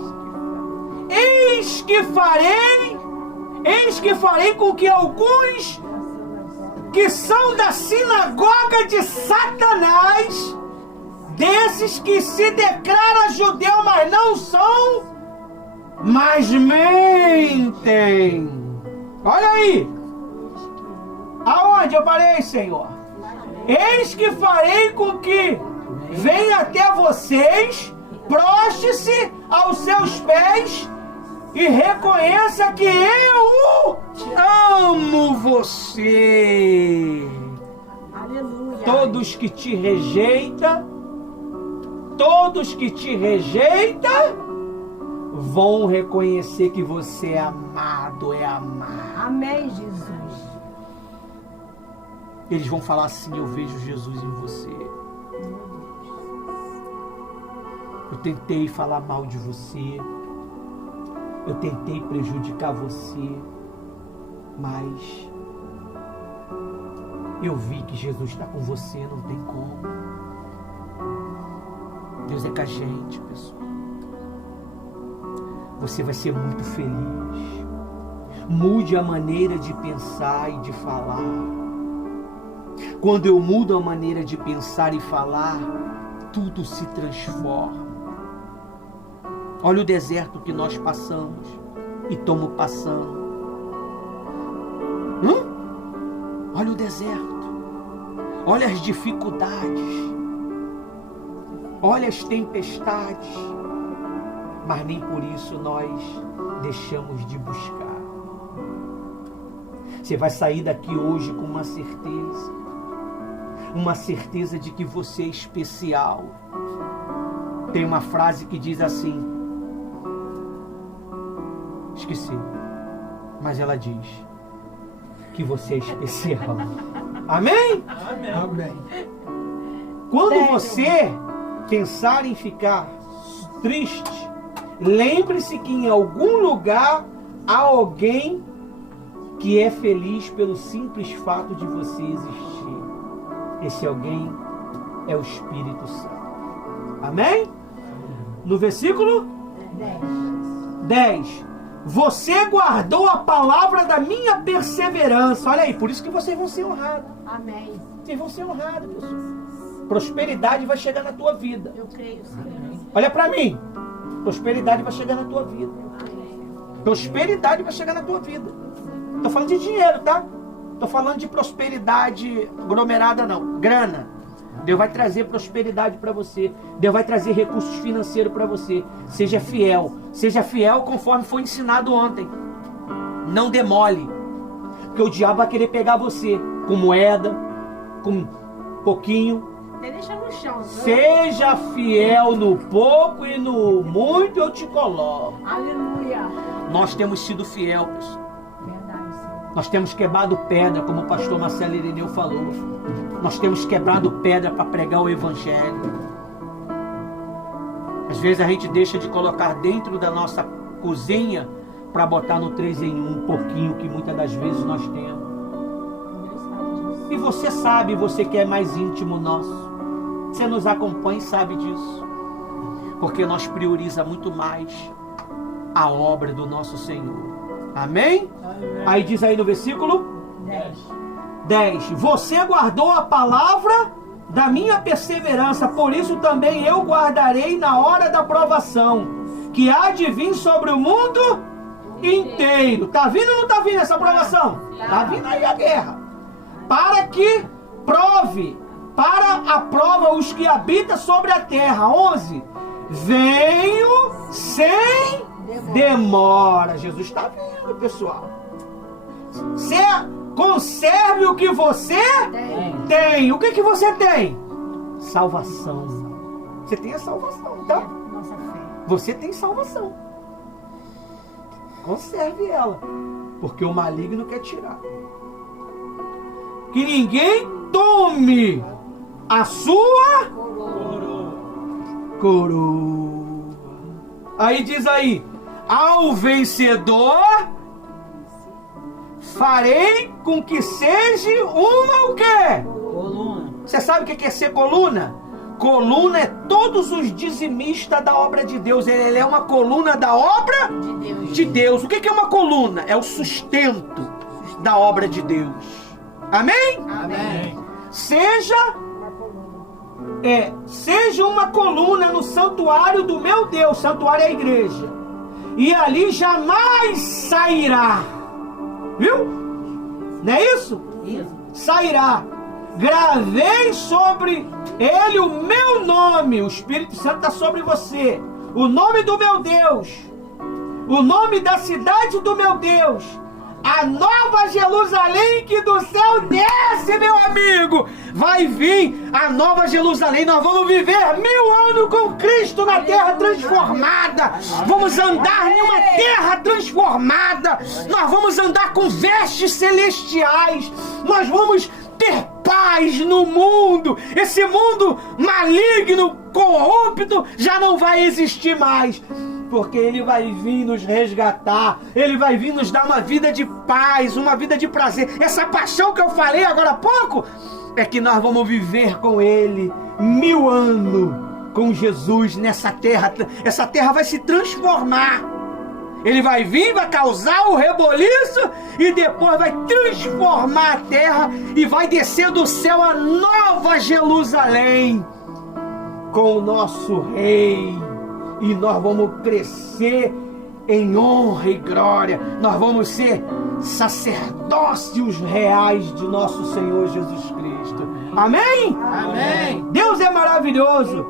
Eis que farei com que alguns que são da sinagoga de Satanás, desses que se declaram judeu, mas não são, mas mentem. Olha aí. Aonde eu parei, Senhor? Eis que farei com que venha até vocês, proste-se aos seus pés e reconheça que eu amo você. Aleluia! Todos que te rejeitam, vão reconhecer que você é amado, é amado. Amém, Jesus. Eles vão falar assim: eu vejo Jesus em você. Eu tentei falar mal de você. Eu tentei prejudicar você. Mas eu vi que Jesus está com você, não tem como. Deus é com a gente, pessoal. Você vai ser muito feliz. Mude a maneira de pensar e de falar. Quando eu mudo a maneira de pensar e falar, tudo se transforma. Olha o deserto que nós passamos e estamos passando. Olha o deserto. Olha as dificuldades. Olha as tempestades. Mas nem por isso nós deixamos de buscar. Você vai sair daqui hoje com uma certeza de que você é especial. Tem uma frase que diz assim, esqueci, mas ela diz que você é especial. Amém? Amém. Quando você pensar em ficar triste, lembre-se que em algum lugar há alguém que é feliz pelo simples fato de você existir. Esse alguém é o Espírito Santo. Amém? No versículo 10. Você guardou a palavra da minha perseverança. Olha aí, por isso que vocês vão ser honrados. Amém. Vocês vão ser honrados, pessoal. Prosperidade vai chegar na tua vida. Eu creio, Senhor. Olha para mim. Prosperidade vai chegar na tua vida. Prosperidade vai chegar na tua vida. Estou falando de dinheiro, tá? Estou falando de prosperidade aglomerada, não. Grana. Deus vai trazer prosperidade para você. Deus vai trazer recursos financeiros para você. Seja fiel. Seja fiel conforme foi ensinado ontem. Não demole. Porque o diabo vai querer pegar você com moeda, com pouquinho. Até deixa no chão. Viu? Seja fiel no pouco e no muito eu te coloco. Aleluia. Nós temos sido fiel, pessoal. Verdade, Senhor. Nós temos quebrado pedra, como o pastor Marcelo Irineu falou. Nós temos quebrado pedra para pregar o Evangelho. Às vezes a gente deixa de colocar dentro da nossa cozinha para botar no 3 em 1 um pouquinho que muitas das vezes nós temos. E você sabe, você que é mais íntimo nosso. Você nos acompanha e sabe disso. Porque nós prioriza muito mais a obra do nosso Senhor. Amém? Aí diz aí no versículo 10. Você guardou a palavra da minha perseverança, por isso também eu guardarei na hora da provação, que há de vir sobre o mundo inteiro. Tá vindo ou não tá vindo essa provação? Tá vindo aí a guerra. Para que prove, para a prova os que habitam sobre a terra. 11. Venho sem demora. Jesus está vindo, pessoal. Você conserve o que você tem. O que você tem? Salvação. Você tem a salvação, tá? Nossa fé. Você tem salvação. Conserve ela, porque o maligno quer tirar. Que ninguém tome a sua coroa. Aí diz aí, ao vencedor farei com que seja uma o quê? Coluna. Você sabe o que é ser coluna? Coluna é todos os dizimistas da obra de Deus. Ele é uma coluna da obra de Deus. O que é uma coluna? É o sustento da obra de Deus. Amém? Amém. Seja uma coluna no santuário do meu Deus. Santuário é a igreja. E ali jamais sairá. Viu? Não é isso? Isso. Sairá. Gravei sobre ele o meu nome. O Espírito Santo está sobre você. O nome do meu Deus. O nome da cidade do meu Deus. A nova Jerusalém que do céu desce, meu amigo. Vai vir a nova Jerusalém. Nós vamos viver 1000 anos com Cristo na terra transformada. Vamos andar em uma terra transformada. Nós vamos andar com vestes celestiais. Nós vamos ter paz no mundo. Esse mundo maligno, corrupto, já não vai existir mais. Porque Ele vai vir nos resgatar. Ele vai vir nos dar uma vida de paz, uma vida de prazer. Essa paixão que eu falei agora há pouco, é que nós vamos viver com Ele 1000 anos com Jesus nessa terra. Essa terra vai se transformar. Ele vai vir, vai causar o reboliço e depois vai transformar a terra e vai descer do céu a nova Jerusalém com o nosso Rei. E nós vamos crescer em honra e glória. Nós vamos ser sacerdócios reais de nosso Senhor Jesus Cristo. Amém? Amém. Deus é maravilhoso.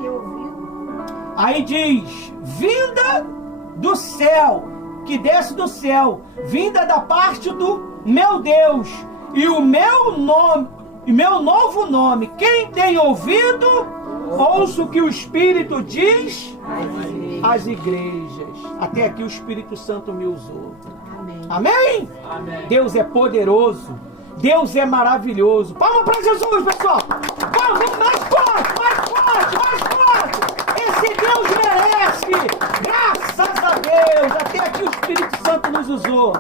Aí diz, vinda do céu, que desce do céu, vinda da parte do meu Deus, e o meu nome, e meu novo nome. Quem tem ouvido, ouça o que o Espírito diz às igrejas. Até aqui o Espírito Santo me usou. Amém? Amém. Deus é poderoso. Deus é maravilhoso. Palma para Jesus, pessoal. Vamos mais forte, mais forte, mais forte. Esse Deus merece. Graças a Deus. Até aqui o Espírito Santo nos usou.